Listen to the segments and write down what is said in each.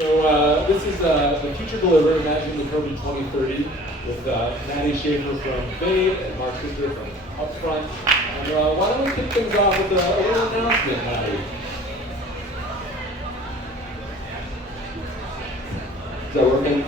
So this is the Future Delivered, Imagine the Curb in 2030, with Matty, Schaefer from Vade and Mark Suster from Upfront. And why don't we kick things off with a little announcement, Matty? Is that working?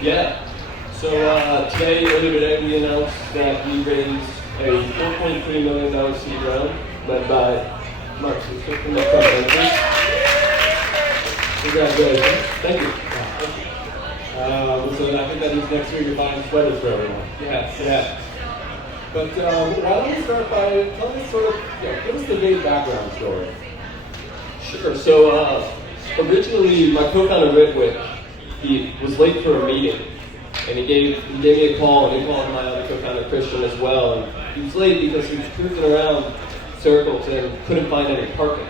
Yeah. So earlier today, we announced that we raised a $4.3 million seed round led by Mark Suster from Upfront. Congratulations. Thank you. So I think that means next week you're buying sweaters for everyone. Yeah. But why don't we start by telling us give us the Vade background story. Sure. So originally, my co-founder Ritwick, he was late for a meeting, and he gave me a call, and he called my other co-founder Christian as well. And he was late because he was cruising around circles and couldn't find any parking.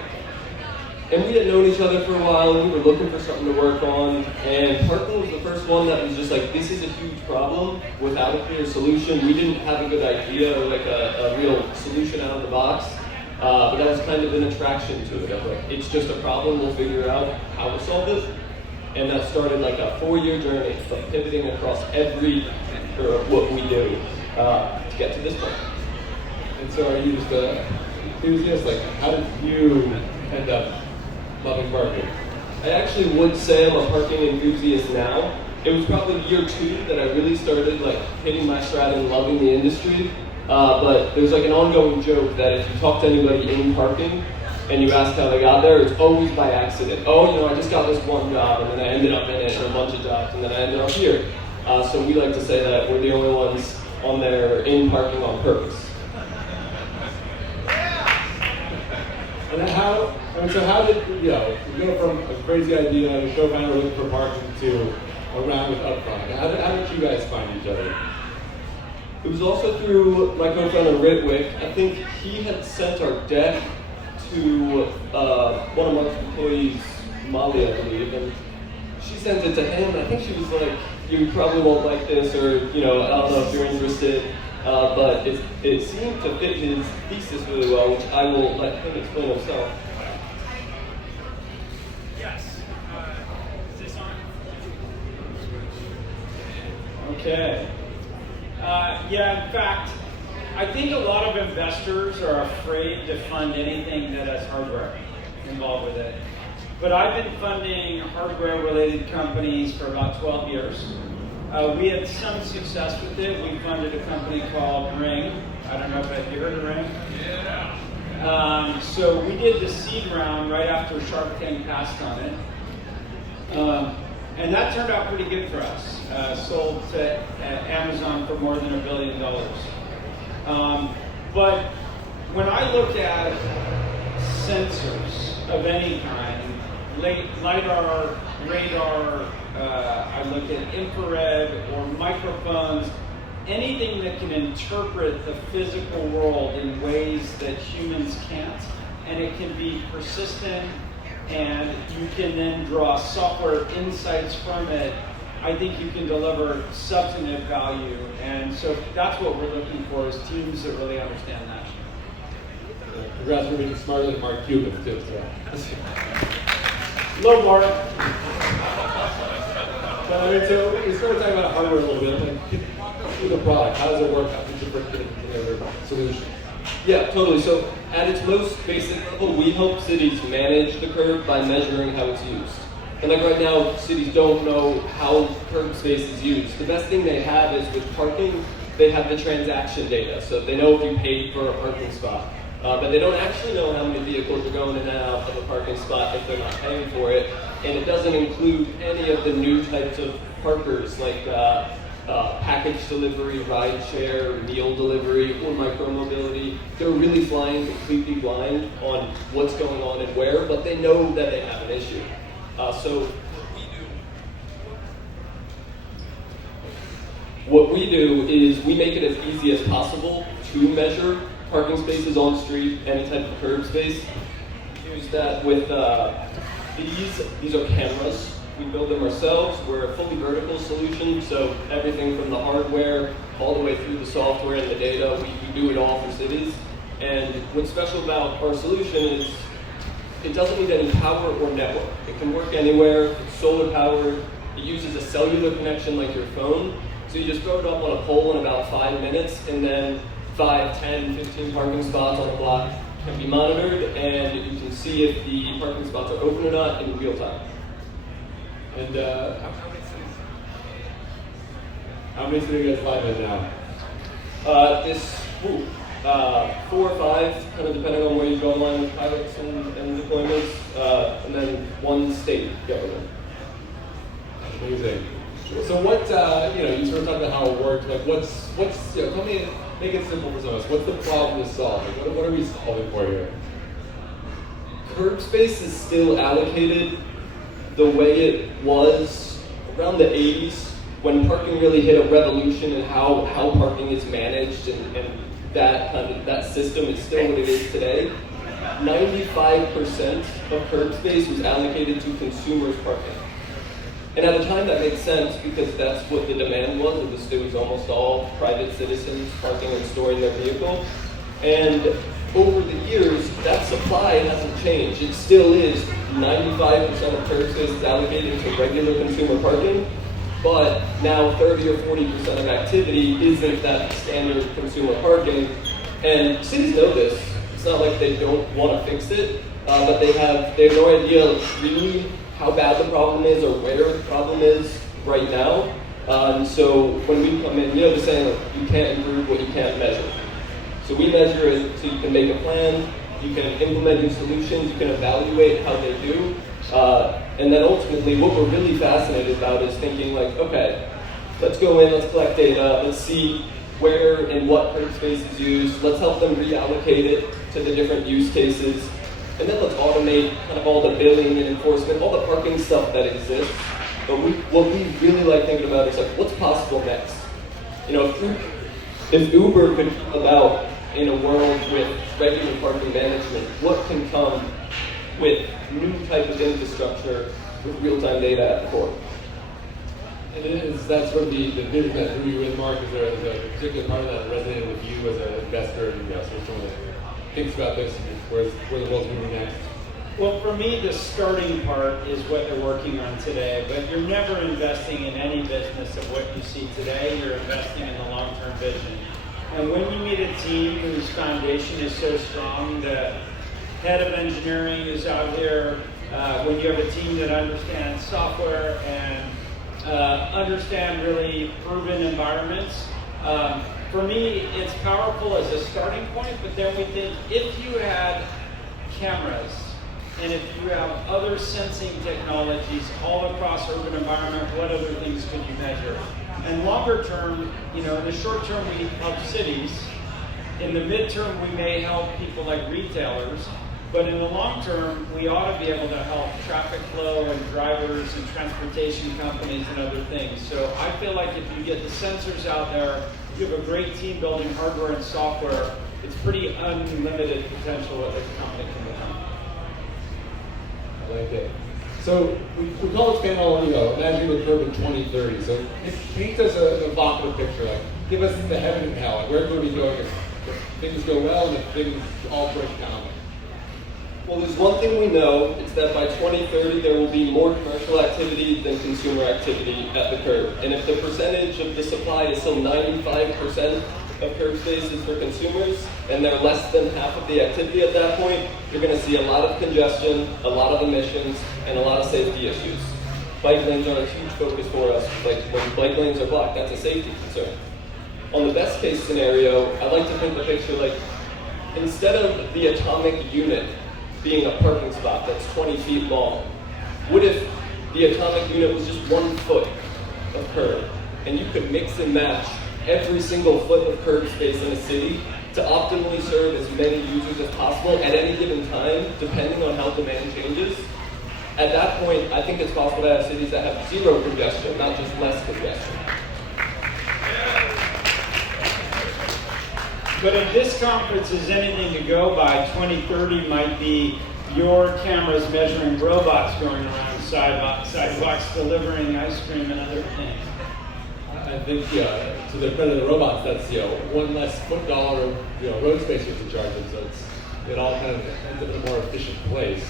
And we had known each other for a while, and we were looking for something to work on. And parking was the first one that was just like, this is a huge problem without a clear solution. We didn't have a good idea or like a real solution out of the box. But that was kind of an attraction to it. I was like, it's just a problem, we'll figure out how to solve it. And that started like a 4-year journey of pivoting across what we do to get to this point. And so are you just an enthusiast? Like, how did you end up loving parking? I actually would say I'm a parking enthusiast now. It was probably year 2 that I really started like hitting my stride and loving the industry. But there's like an ongoing joke that if you talk to anybody in parking and you ask how they got there, it's always by accident. Oh, I just got this one job and then I ended up in it, or a bunch of jobs, and then I ended up here. So we like to say that we're the only ones on there in parking on purpose. And so how did you go from a crazy idea, a co-founder looking for parking, to a round with Upfront? How did you guys find each other? It was also through my co-founder Ritwick. I think he had sent our deck to one of Mark's employees, Molly, I believe, and she sent it to him, and I think she was like, you probably won't like this, or I don't know if you're interested, but it seemed to fit his thesis really well, which I will let him explain himself. Yes. Is this on? Okay. In fact, I think a lot of investors are afraid to fund anything that has hardware involved with it. But I've been funding hardware-related companies for about 12 years. We had some success with it. We funded a company called Ring. I don't know if you heard of Ring. Yeah. So we did the seed round right after Shark Tank passed on it. And that turned out pretty good for us. Sold to Amazon for more than $1 billion. But when I look at sensors of any kind, LiDAR, radar, I look at infrared or microphones, anything that can interpret the physical world in ways that humans can't, and it can be persistent, and you can then draw software insights from it, I think you can deliver substantive value. And so that's what we're looking for, is teams that really understand that. Congrats for being smarter than Mark Cuban, too. Low bar. So we started talking about hardware a little bit. Like, walk us through the product. How does it work? How does it work together? Solution. Yeah, totally. So at its most basic level, we help cities manage the curb by measuring how it's used. And like right now, cities don't know how curb space is used. The best thing they have is with parking, they have the transaction data. So they know if you paid for a parking spot. But they don't actually know how many vehicles are going in and out of a parking spot if they're not paying for it. And it doesn't include any of the new types of parkers like package delivery, ride share, meal delivery, or micromobility. They're really flying completely blind on what's going on and where, but they know that they have an issue. So what we do is we make it as easy as possible to measure parking spaces on the street, any type of curb space. Use that with these are cameras. We build them ourselves. We're a fully vertical solution, so everything from the hardware all the way through the software and the data, we do it all for cities. And what's special about our solution is it doesn't need any power or network. It can work anywhere. It's solar powered. It uses a cellular connection like your phone. So you just throw it up on a pole in about 5 minutes, and then 5, 10, 15 parking spots on the block can be monitored, and you can see if the parking spots are open or not in real time. And how many do you guys live in now? 4 or 5, kind of depending on where you go online with pilots and deployments, and then 1 state government. Amazing. So what, you sort of talked about how it worked. Like, what's, tell me, make it simple for some of us. What's the problem to solve? Like, what are we solving for here? Curb space is still allocated the way it was around the 80s, when parking really hit a revolution in how parking is managed, and that system is still what it is today. 95% of curb space was allocated to consumers parking. And at the time that makes sense, because that's what the demand was. It was almost all private citizens parking and storing their vehicle. And over the years, that supply hasn't changed. It still is 95% of curb space is allocated to regular consumer parking, but now 30 or 40% of activity isn't that standard consumer parking. And cities know this. It's not like they don't want to fix it, but they have no idea really how bad the problem is or where the problem is right now. And so when we come in, the saying, like, you can't improve what you can't measure. So we measure it so you can make a plan, you can implement new solutions, you can evaluate how they do. And then ultimately what we're really fascinated about is thinking like, okay, let's go in, let's collect data, let's see where and what curb space is used, let's help them reallocate it to the different use cases. And then let's automate kind of all the billing and enforcement, all the parking stuff that exists. But what we really like thinking about is like, what's possible next? If Uber could come about in a world with regular parking management, what can come with new type of infrastructure with real-time data at the core? And is that sort of the vision that drew you in, Mark? Is there a particular part of that resonated with you as an investor and sort of someone that thinks about this and where the world's moving next? Well, for me, the starting part is what they're working on today, but you're never investing in any business of what you see today. You're investing in the long-term vision. And when you meet a team whose foundation is so strong, the head of engineering is out here, when you have a team that understands software and understand really proven environments, for me, it's powerful as a starting point, but then we think if you had cameras and if you have other sensing technologies all across urban environment, what other things could you measure? And longer term, in the short term, we help cities. In the midterm, we may help people like retailers. But in the long term, we ought to be able to help traffic flow and drivers and transportation companies and other things. So I feel like if you get the sensors out there, you have a great team building hardware and software, it's pretty unlimited potential what this company can become. I like it. So we call this panel, Imagining the Curve in 2030. So paint us an evocative picture. Like, give us the heaven and hell. Like, where could we go if things go well and if things all break down? Well, there's one thing we know, it's that by 2030 there will be more commercial activity than consumer activity at the curb. And if the percentage of the supply is still 95% of curb spaces for consumers, and they're less than half of the activity at that point, you're going to see a lot of congestion, a lot of emissions, and a lot of safety issues. Bike lanes are a huge focus for us. Like when bike lanes are blocked, that's a safety concern. On the best case scenario, I like to paint the picture like, instead of the atomic unit being a parking spot that's 20 feet long, what if the atomic unit was just 1 foot of curb, and you could mix and match every single foot of curb space in a city to optimally serve as many users as possible at any given time, depending on how demand changes? At that point, I think it's possible to have cities that have zero congestion, not just less congestion. But if this conference is anything to go by, 2030 might be your cameras measuring robots going around sidewalks delivering ice cream and other things. I think, to the credit of the robots, that's one less foot dollar of road space you have to charge them, so it all kind of ends up in a more efficient place.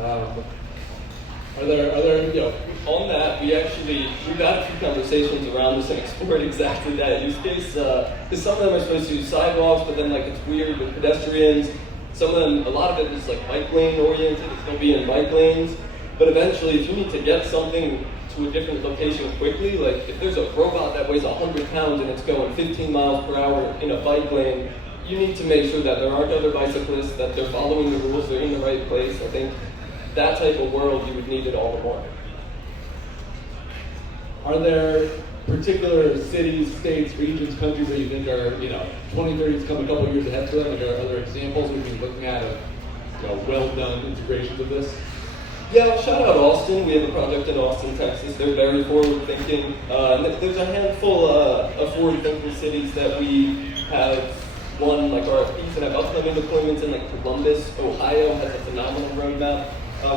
Are there, On that, we've had a few conversations around this and explored exactly that use case. Because some of them are supposed to use sidewalks, but then it's weird with pedestrians. Some of them, a lot of it is bike lane oriented. It's going to be in bike lanes. But eventually, if you need to get something to a different location quickly, if there's a robot that weighs 100 pounds and it's going 15 miles per hour in a bike lane, you need to make sure that there aren't other bicyclists, that they're following the rules, they're in the right place. I think that type of world, you would need it all the more. Are there particular cities, states, regions, countries that you think are, 2030's come a couple years ahead for them? Are there other examples we've been looking at of well-done integrations of this? Yeah, well, shout out Austin. We have a project in Austin, Texas. They're very forward-thinking. There's a handful of forward-thinking cities that we have won RFPs and have upcoming deployments in. Columbus, Ohio has a phenomenal roadmap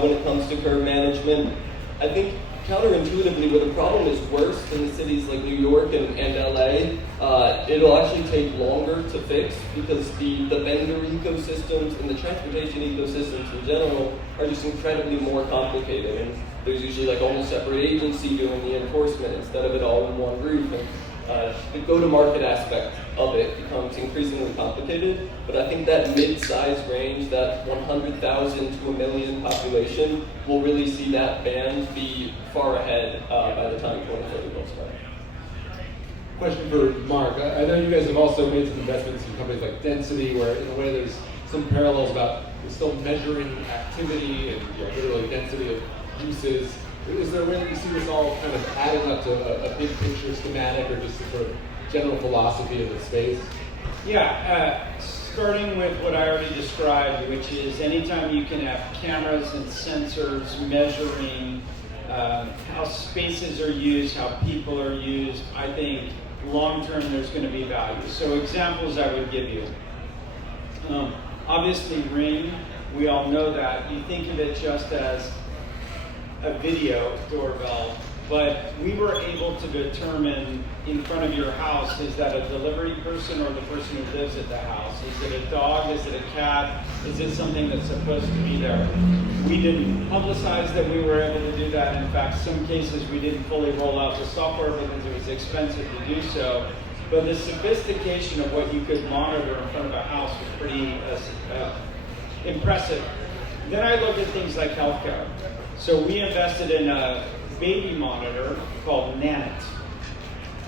when it comes to curb management. I think counterintuitively, where the problem is worse in the cities like New York and LA, it'll actually take longer to fix because the vendor ecosystems and the transportation ecosystems in general are just incredibly more complicated. And there's usually a whole separate agency doing the enforcement instead of it all in one roof. And the go-to-market aspect of it becomes increasingly complicated, but I think that mid-size range, that 100,000 to a million population, will really see that band be far ahead by the time 2030 rolls around. Question for Mark. I know you guys have also made some investments in companies like Density, where in a way there's some parallels about still measuring activity and literally density of uses. Is there a way that you see this all kind of adding up to a big picture schematic or just a sort of general philosophy of the space? Yeah, starting with what I already described, which is anytime you can have cameras and sensors measuring how spaces are used, how people are used, I think long-term there's going to be value. So examples I would give you. Obviously Ring, we all know that. You think of it just as a video doorbell, but we were able to determine in front of your house, is that a delivery person or the person who lives at the house? Is it a dog? Is it a cat? Is it something that's supposed to be there? We didn't publicize that we were able to do that. In fact, some cases we didn't fully roll out the software because it was expensive to do so. But the sophistication of what you could monitor in front of a house was pretty impressive. Then I look at things like healthcare. So we invested in a baby monitor called Nanit.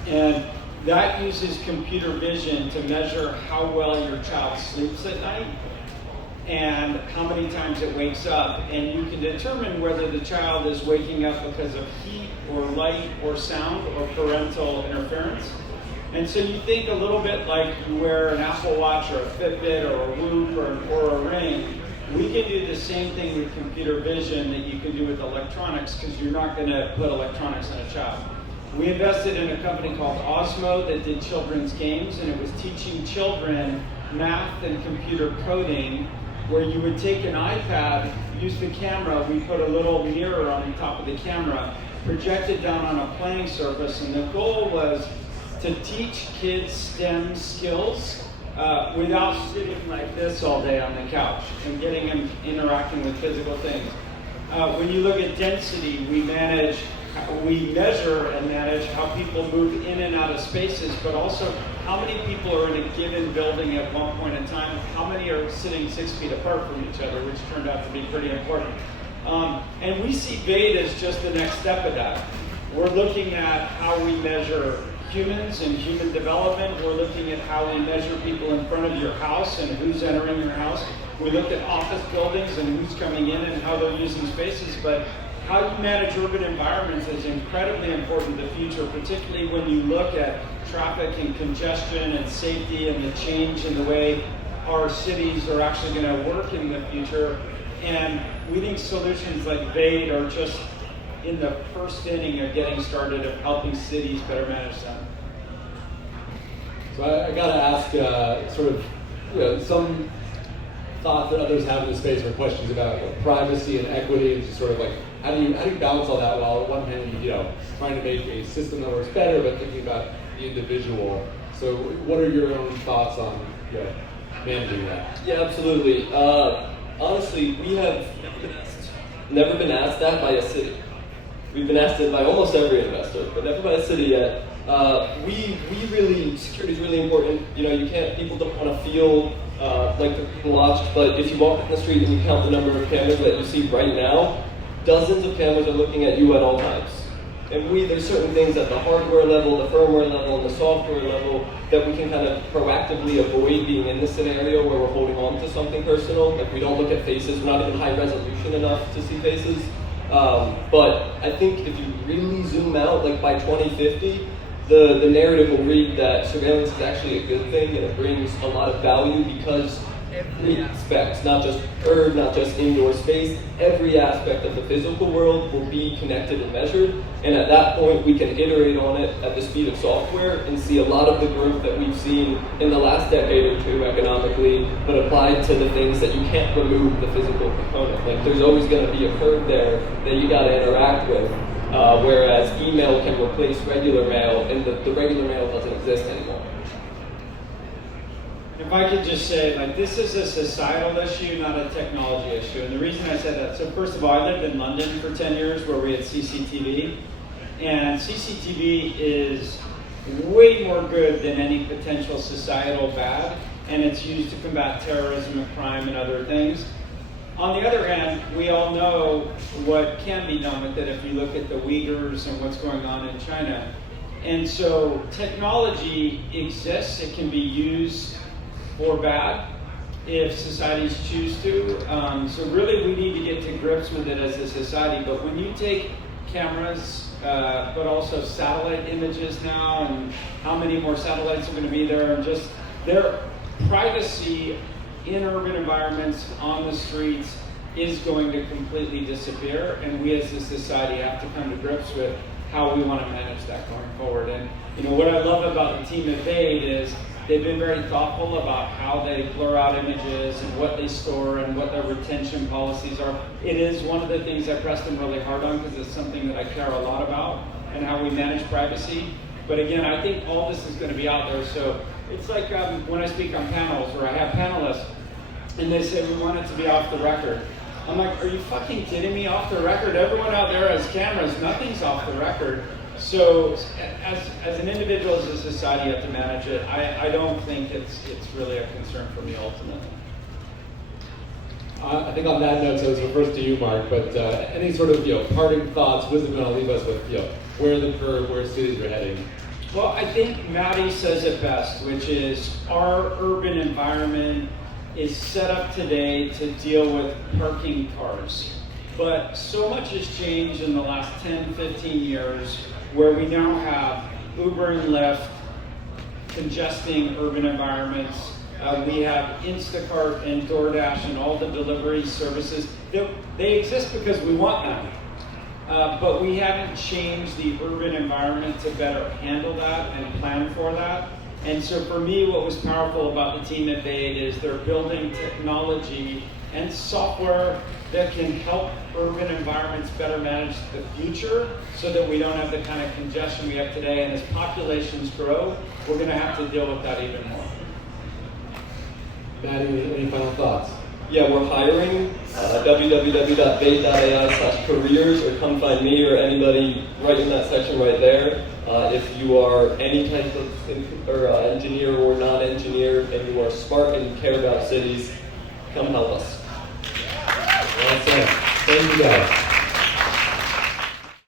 And that uses computer vision to measure how well your child sleeps at night and how many times it wakes up. And you can determine whether the child is waking up because of heat or light or sound or parental interference. And so you think a little bit like you wear an Apple Watch or a Fitbit or a Whoop or a Ring. We can do the same thing with computer vision that you can do with electronics because you're not going to put electronics on a child. We invested in a company called Osmo that did children's games, and it was teaching children math and computer coding, where you would take an iPad, use the camera, we put a little mirror on the top of the camera, project it down on a playing surface, and the goal was to teach kids STEM skills without sitting like this all day on the couch and getting them interacting with physical things. When you look at density, we measure and manage how people move in and out of spaces, but also how many people are in a given building at one point in time, how many are sitting 6 feet apart from each other, which turned out to be pretty important. And we see Vade as just the next step of that. We're looking at how we measure humans and human development. We're looking at how we measure people in front of your house and who's entering your house. We look at office buildings and who's coming in and how they're using spaces. But how you manage urban environments is incredibly important in the future, particularly when you look at traffic and congestion and safety and the change in the way our cities are actually going to work in the future. And we think solutions like Vade are just in the first inning of getting started of helping cities better manage them. So I got to ask sort of some thoughts that others have in the space or questions about privacy and equity and just sort of like how do you balance all that while on one hand trying to make a system that works better but thinking about the individual. So what are your own thoughts on managing that? Yeah, absolutely. Honestly, we have never been asked that by a city. We've been asked it by almost every investor, but never by a city yet. We really, security is really important. You know, people don't want to feel like they're being watched, but if you walk down the street and you count the number of cameras that you see right now, dozens of cameras are looking at you at all times. And there's certain things at the hardware level, the firmware level, and the software level that we can kind of proactively avoid being in this scenario where we're holding on to something personal. Like we don't look at faces, we're not even high resolution enough to see faces. But I think if you really zoom out, like by 2050, the narrative will read that surveillance is actually a good thing and it brings a lot of value because every aspect, not just not just indoor space, every aspect of the physical world will be connected and measured. And at that point, we can iterate on it at the speed of software and see a lot of the growth that we've seen in the last decade or two economically, but applied to the things that you can't remove the physical component. Like there's always going to be a curve there that you got to interact with. Whereas email can replace regular mail, and the regular mail doesn't exist anymore. If I could just say, like, this is a societal issue, not a technology issue. And the reason I said that, so first of all, I lived in London for 10 years where we had CCTV. And CCTV is way more good than any potential societal bad. And it's used to combat terrorism and crime and other things. On the other hand, we all know what can be done with it if you look at the Uyghurs and what's going on in China. And so technology exists. It can be used or bad if societies choose to. So really we need to get to grips with it as a society. But when you take cameras, but also satellite images now, and how many more satellites are going to be there, and just their privacy in urban environments, on the streets, is going to completely disappear. And we as a society have to come to grips with how we want to manage that going forward. And you know what I love about the team at Vade is they've been very thoughtful about how they blur out images and what they store and what their retention policies are. It is one of the things I press them really hard on because it's something that I care a lot about and how we manage privacy. But again, I think all this is going to be out there. So it's like when I speak on panels where I have panelists and they say we want it to be off the record. I'm like, are you fucking kidding me? Off the record? Everyone out there has cameras. Nothing's off the record. So as an individual, as a society, you have to manage it. I don't think it's really a concern for me ultimately. I think on that note, so it's first to you, Mark, but any sort of parting thoughts, wisdom you want to leave us with, where the curve, where cities are heading? Well, I think Matty says it best, which is our urban environment is set up today to deal with parking cars. But so much has changed in the last 10, 15 years where we now have Uber and Lyft congesting urban environments. We have Instacart and DoorDash and all the delivery services. They exist because we want them. But we haven't changed the urban environment to better handle that and plan for that. And so for me, what was powerful about the team at Vade is they're building technology and software that can help urban environments better manage the future so that we don't have the kind of congestion we have today. And as populations grow, we're going to have to deal with that even more. Matty, any final thoughts? Yeah, we're hiring. www.vade.ai/careers, or come find me or anybody right in that section right there. If you are any type of engineer or non-engineer and you are smart and care about cities, come help us. Well said. Thank you guys.